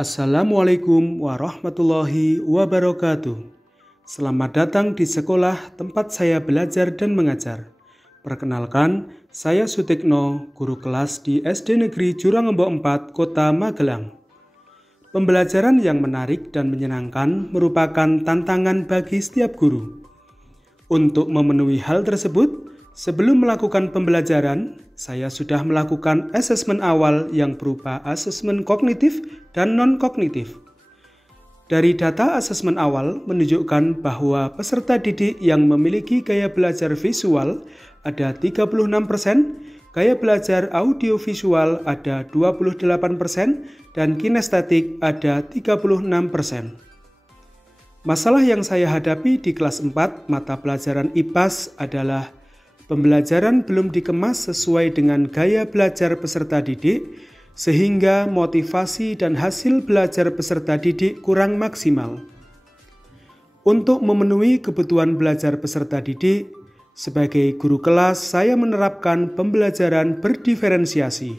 Assalamualaikum warahmatullahi wabarakatuh. Selamat datang di sekolah tempat saya belajar dan mengajar. Perkenalkan, saya Sutikno, guru kelas di SD Negeri Jurangembok 4, Kota Magelang. Pembelajaran yang menarik dan menyenangkan merupakan tantangan bagi setiap guru. Untuk memenuhi hal tersebut, sebelum melakukan pembelajaran, saya sudah melakukan asesmen awal yang berupa asesmen kognitif dan non-kognitif. Dari data asesmen awal menunjukkan bahwa peserta didik yang memiliki gaya belajar visual ada 36%, gaya belajar audiovisual ada 28%, dan kinestetik ada 36%. Masalah yang saya hadapi di kelas 4 mata pelajaran IPAS adalah pembelajaran belum dikemas sesuai dengan gaya belajar peserta didik, sehingga motivasi dan hasil belajar peserta didik kurang maksimal. Untuk memenuhi kebutuhan belajar peserta didik, sebagai guru kelas saya menerapkan pembelajaran berdiferensiasi.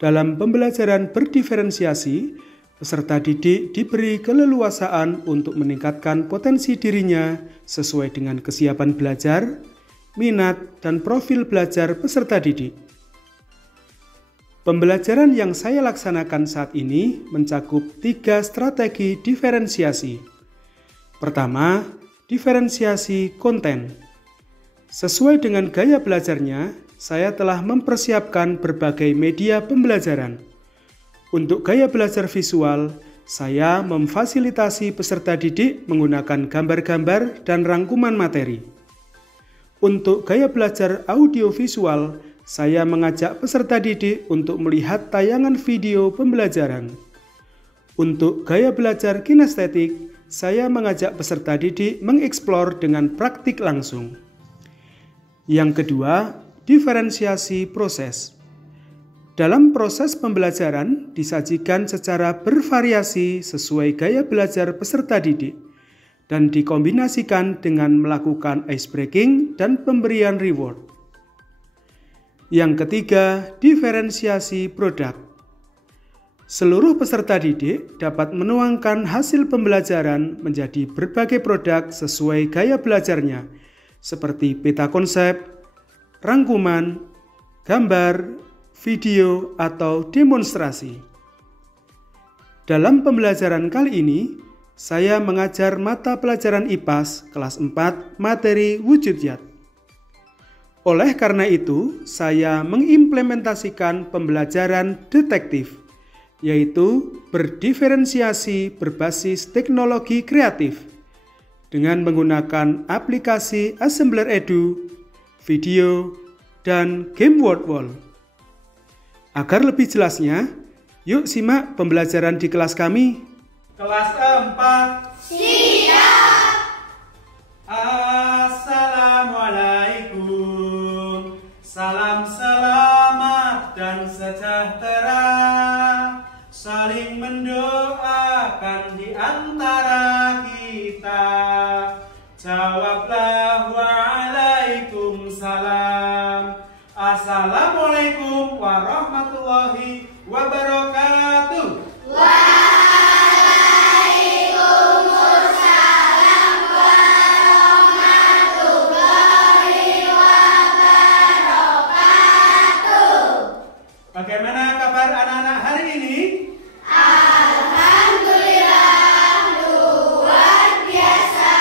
Dalam pembelajaran berdiferensiasi, peserta didik diberi keleluasaan untuk meningkatkan potensi dirinya sesuai dengan kesiapan belajar, minat, dan profil belajar peserta didik. Pembelajaran yang saya laksanakan saat ini mencakup 3 strategi diferensiasi. Pertama, diferensiasi konten. Sesuai dengan gaya belajarnya, saya telah mempersiapkan berbagai media pembelajaran. Untuk gaya belajar visual, saya memfasilitasi peserta didik menggunakan gambar-gambar dan rangkuman materi. Untuk gaya belajar audiovisual, saya mengajak peserta didik untuk melihat tayangan video pembelajaran. Untuk gaya belajar kinestetik, saya mengajak peserta didik mengeksplor dengan praktik langsung. Yang kedua, diferensiasi proses. Dalam proses pembelajaran disajikan secara bervariasi sesuai gaya belajar peserta didik dan dikombinasikan dengan melakukan ice breaking dan pemberian reward. Yang ketiga, diferensiasi produk. Seluruh peserta didik dapat menuangkan hasil pembelajaran menjadi berbagai produk sesuai gaya belajarnya, seperti peta konsep, rangkuman, gambar, video, atau demonstrasi. Dalam pembelajaran kali ini, saya mengajar mata pelajaran IPAS kelas 4 materi wujud zat. Oleh karena itu, saya mengimplementasikan pembelajaran detektif, yaitu berdiferensiasi berbasis teknologi kreatif dengan menggunakan aplikasi Assembler Edu, video, dan game word wall. Agar lebih jelasnya, yuk simak pembelajaran di kelas kami. Kelas 4. Siap. Assalamualaikum. Salam selamat dan sejahtera. Saling mendoakan di antara kita. Jawablah waalaikumsalam. Assalamualaikum warahmatullahi wabarakatuh. Waalaikumsalam warahmatullahi wabarakatuh. Bagaimana kabar anak-anak hari ini? Alhamdulillah, luar biasa.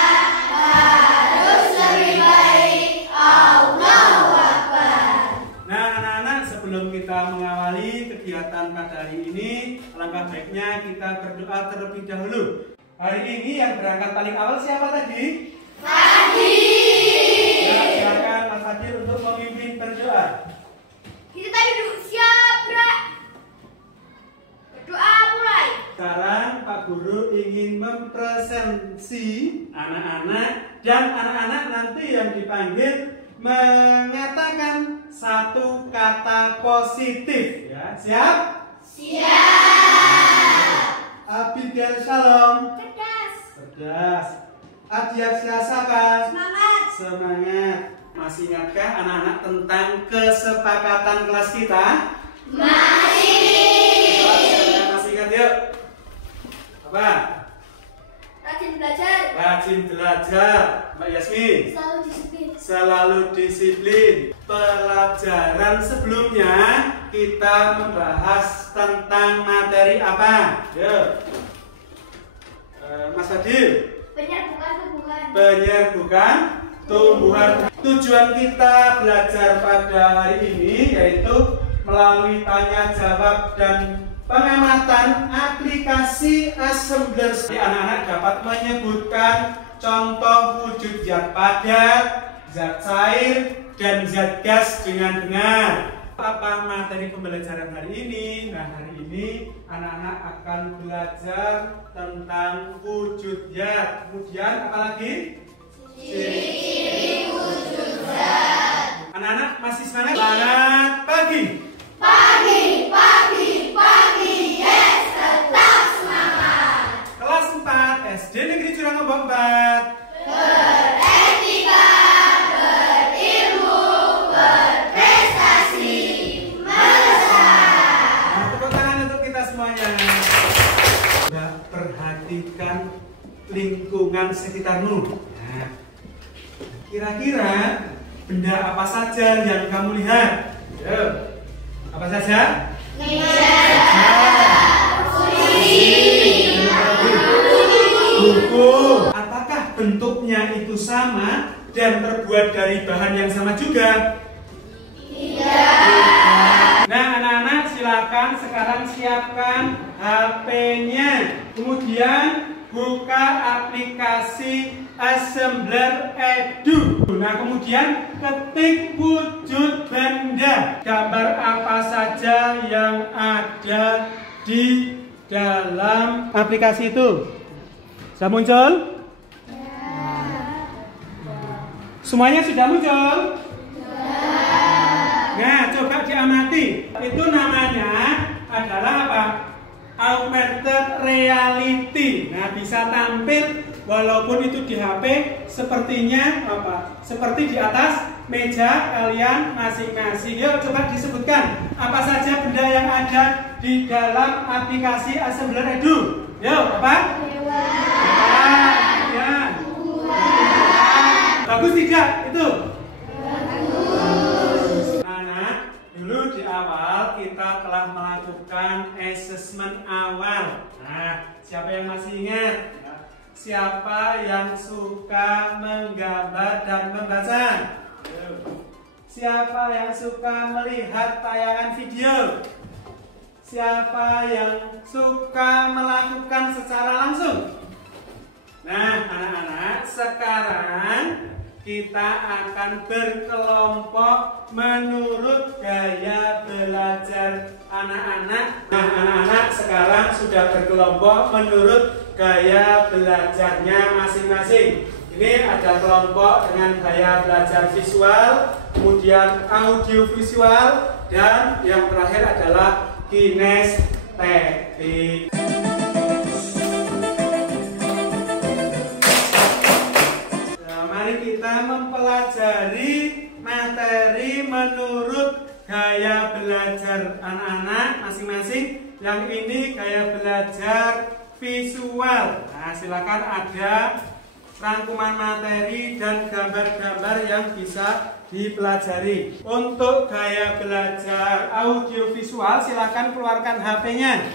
Harus lebih baik. Allahu Akbar. Nah anak-anak, sebelum kita mengawali kegiatan pada hari ini, alangkah baiknya kita berdoa terlebih dahulu. Hari ini yang berangkat paling awal siapa tadi? Fadil. Ya, silakan Mas Fadil untuk memimpin berdoa. Kita tadi duduk siap, Bra. Berdoa mulai. Sekarang Pak Guru ingin mempresentasi anak-anak, dan anak-anak nanti yang dipanggil mengatakan satu kata positif, ya. Siap? Siap. Abigail Shalom. Cerdas. Cerdas. Adiaksya Saka. Semangat. Semangat. Masih ingatkah anak-anak tentang kesepakatan kelas kita? Masih. Masih ingat yuk? Apa? Rajin belajar. Rajin belajar. Mbak Yasmin. Selalu disiplin. Selalu disiplin. Pelajaran sebelumnya kita membahas tentang materi apa? Yuk. Mas Adil. Penyerbukan tumbuhan. Penyerbukan tumbuhan. Tujuan kita belajar pada hari ini yaitu melalui tanya jawab dan pengamatan aplikasi assembler. Anak-anak dapat menyebutkan contoh wujud zat padat, zat cair, dan zat gas dengan benar. Apa materi pembelajaran hari ini? Nah, hari ini anak-anak akan belajar tentang wujud zat. Kemudian apa lagi? Ciri-ciri wujud zat. Anak-anak masih semangat? Selamat pagi. Pagi, pagi, pagi, yes, tetap semangat. Kelas 4 SD Negeri Curangombong 4. Beretika, berilmu, berprestasi, melesat. Nah, tepuk tangan untuk kita semuanya. Coba perhatikan lingkungan sekitarmu. Nah, kira-kira benda apa saja yang kamu lihat? Yuk. Apa saja? Buku. Apakah bentuknya itu sama dan terbuat dari bahan yang sama juga? Tidak. Nah, anak-anak silakan sekarang siapkan HP-nya. Kemudian buka aplikasi Assembler Edu. Nah, kemudian ketik wujud benda. Gambar apa saja yang ada di dalam aplikasi itu? Sudah muncul? Semuanya sudah muncul? Nah, coba diamati. Itu namanya adalah apa? Augmented reality. Nah, bisa tampil walaupun itu di HP, sepertinya apa? Seperti di atas meja kalian masing-masing. Yuk coba disebutkan apa saja benda yang ada di dalam aplikasi Assembler Edu. Yuk, apa? Hewan. Ya. Bagus tidak itu? Dulu di awal kita telah melakukan assessment awal. Nah, siapa yang masih ingat? Siapa yang suka menggambar dan membaca? Siapa yang suka melihat tayangan video? Siapa yang suka melakukan secara langsung? Nah, anak-anak, sekarang kita akan berkelompok menurut gaya belajar anak-anak. Nah, anak-anak sekarang sudah berkelompok menurut gaya belajarnya masing-masing. Ini ada kelompok dengan gaya belajar visual, kemudian audio visual, dan yang terakhir adalah kinestetik. Kita mempelajari materi menurut gaya belajar anak-anak masing-masing. Yang ini gaya belajar visual. Nah, silakan ada rangkuman materi dan gambar-gambar yang bisa dipelajari. Untuk gaya belajar audio visual, silakan keluarkan HP-nya.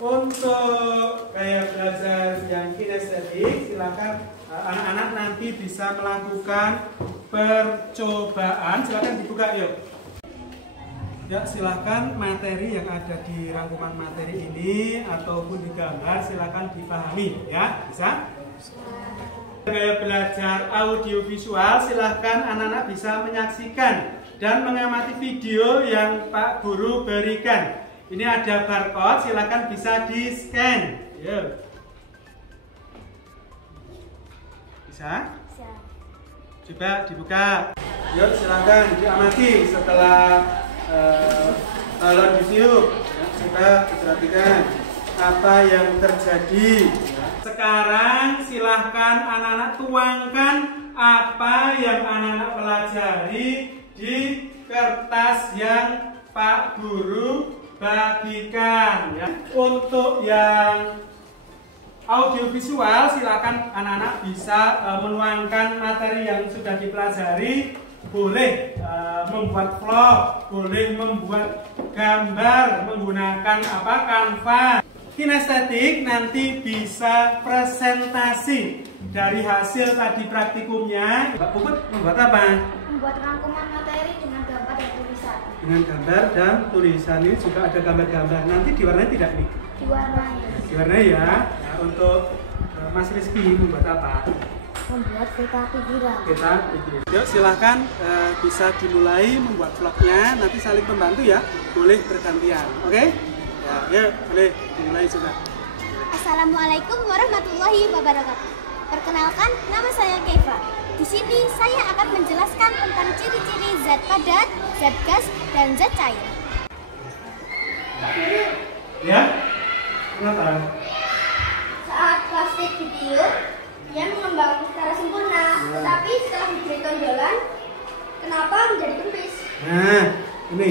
Untuk gaya belajar yang kinestetik, silakan anak-anak nanti bisa melakukan percobaan. Silakan dibuka yuk. Ya, silakan materi yang ada di rangkuman materi ini ataupun di gambar silakan dipahami ya, bisa? Gaya belajar audio visual, silakan anak-anak bisa menyaksikan dan mengamati video yang Pak Guru berikan. Ini ada barcode, silakan bisa di-scan. Yuk. Bisa? Bisa. Coba dibuka. Yuk, silakan diamati setelah nonton video. Coba perhatikan apa yang terjadi. Sekarang silahkan anak-anak tuangkan apa yang anak-anak pelajari di kertas yang Pak Guru bagikan ya. Untuk yang audiovisual silakan anak-anak bisa menuangkan materi yang sudah dipelajari, boleh membuat vlog, boleh membuat gambar menggunakan Canva. Kinestetik nanti bisa presentasi dari hasil tadi praktikumnya. Mbak Puput membuat apa? Membuat rangkuman materi dengan gambar dan tulisan. Dengan gambar dan tulisan, ini juga ada gambar-gambar. Nanti diwarnai tidak nih? Diwarnai. Diwarnai ya. Nah, untuk Mas Rizky membuat apa? Membuat peta pikiran. Peta pikiran. Yuk silahkan bisa dimulai membuat vlognya. Nanti saling membantu ya. Boleh bergantian. Oke? Ya, yuk boleh dimulai sudah. Assalamualaikum warahmatullahi wabarakatuh. Perkenalkan, nama saya Keifa. Di sini saya akan menjelaskan tentang ciri-ciri zat padat, zat gas, dan zat cair. Ya? Kenapa? Saat plastik ditiup, dia mengembang secara sempurna. Tetapi setelah diberi tonjolan, kenapa menjadi kempis? Nah, ini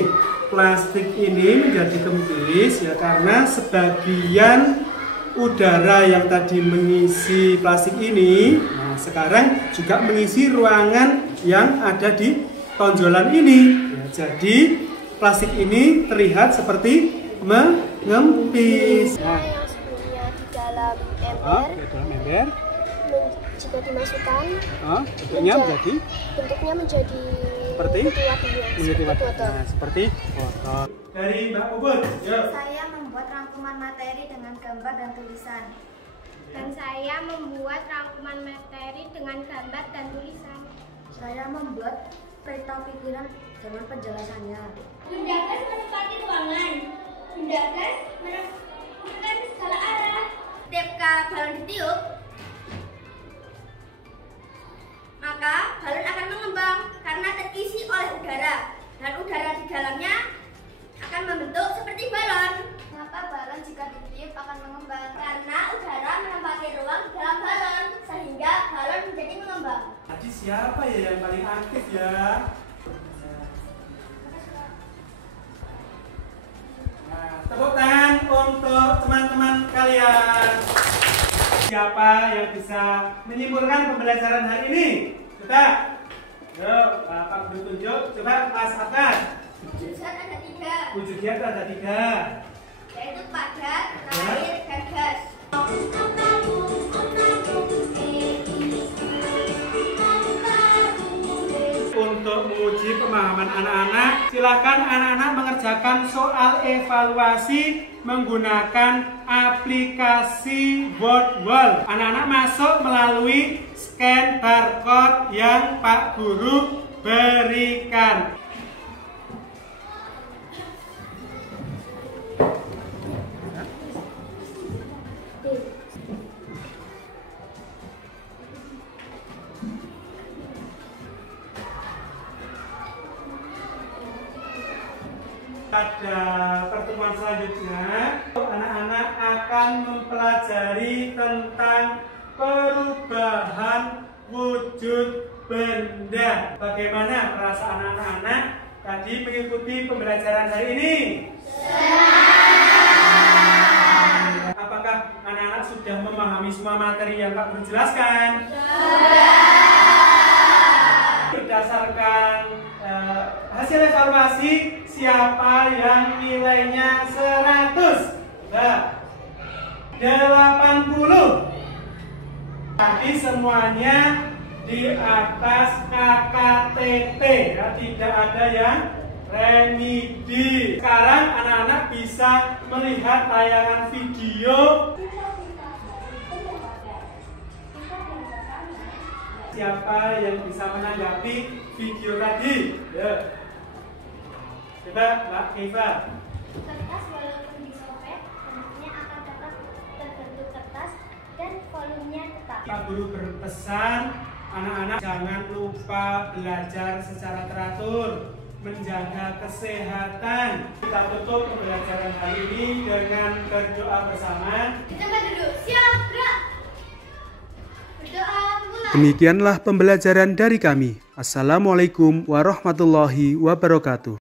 plastik ini menjadi kempis ya karena sebagian udara yang tadi mengisi plastik ini, nah sekarang juga mengisi ruangan yang ada di tonjolan ini. Ya, jadi plastik ini terlihat seperti mengempis. Nah, Yang sebelumnya di dalam ember, jika dimasukkan, bentuknya menjadi seperti botol. Nah, seperti botol. Dari Mbak Puput, yuk. Saya membuat rangkuman materi dengan gambar dan tulisan. Dan saya membuat rangkuman materi dengan gambar dan tulisan. Saya membuat peta pikiran dengan penjelasannya. Benda gas menempati ruangan. Benda gas menemukan segala arah. Ketika balon ditiup, maka balon akan mengembang karena terisi oleh udara, dan udara di dalamnya akan membentuk seperti balon. Mengapa balon jika ditiup akan mengembang? Karena udara menempati ruang di dalam balon, sehingga balon menjadi mengembang. Tadi siapa ya yang paling aktif ya? Nah, tepuk tangan untuk teman-teman kalian. Siapa yang bisa menyimpulkan pembelajaran hari ini? Coba. Yuk, Bapak Guru tunjuk. Coba Mas Afgan. Wujud zat ada 3, Wujud zat ada 3. yaitu padat, cair, dan gas. Untuk menguji pemahaman anak-anak, silakan anak-anak mengerjakan soal evaluasi menggunakan aplikasi WordWall. Anak-anak masuk melalui scan barcode yang Pak Guru berikan. Pada pertemuan selanjutnya, anak-anak akan mempelajari tentang perubahan wujud benda. Bagaimana perasaan anak-anak tadi mengikuti pembelajaran hari ini? Apakah anak-anak sudah memahami semua materi yang Kak Guru jelaskan? Berdasarkan hasil evaluasi, siapa yang nilainya 100? Nah, 80. Tadi semuanya di atas KKTT ya, tidak ada yang remedi. Sekarang anak-anak bisa melihat tayangan video. Siapa yang bisa menanggapi video tadi? Ya. Coba Mbak Keifa. Kertas walaupun disobek, bentuknya akan dapat terbentuk kertas dan volumenya tetap. Pak Guru berpesan anak-anak jangan lupa belajar secara teratur, menjaga kesehatan. Kita tutup pembelajaran hari ini dengan berdoa bersama. Di tempat duduk, siap, gerak. Berdoa mulai. Demikianlah pembelajaran dari kami. Assalamualaikum warahmatullahi wabarakatuh.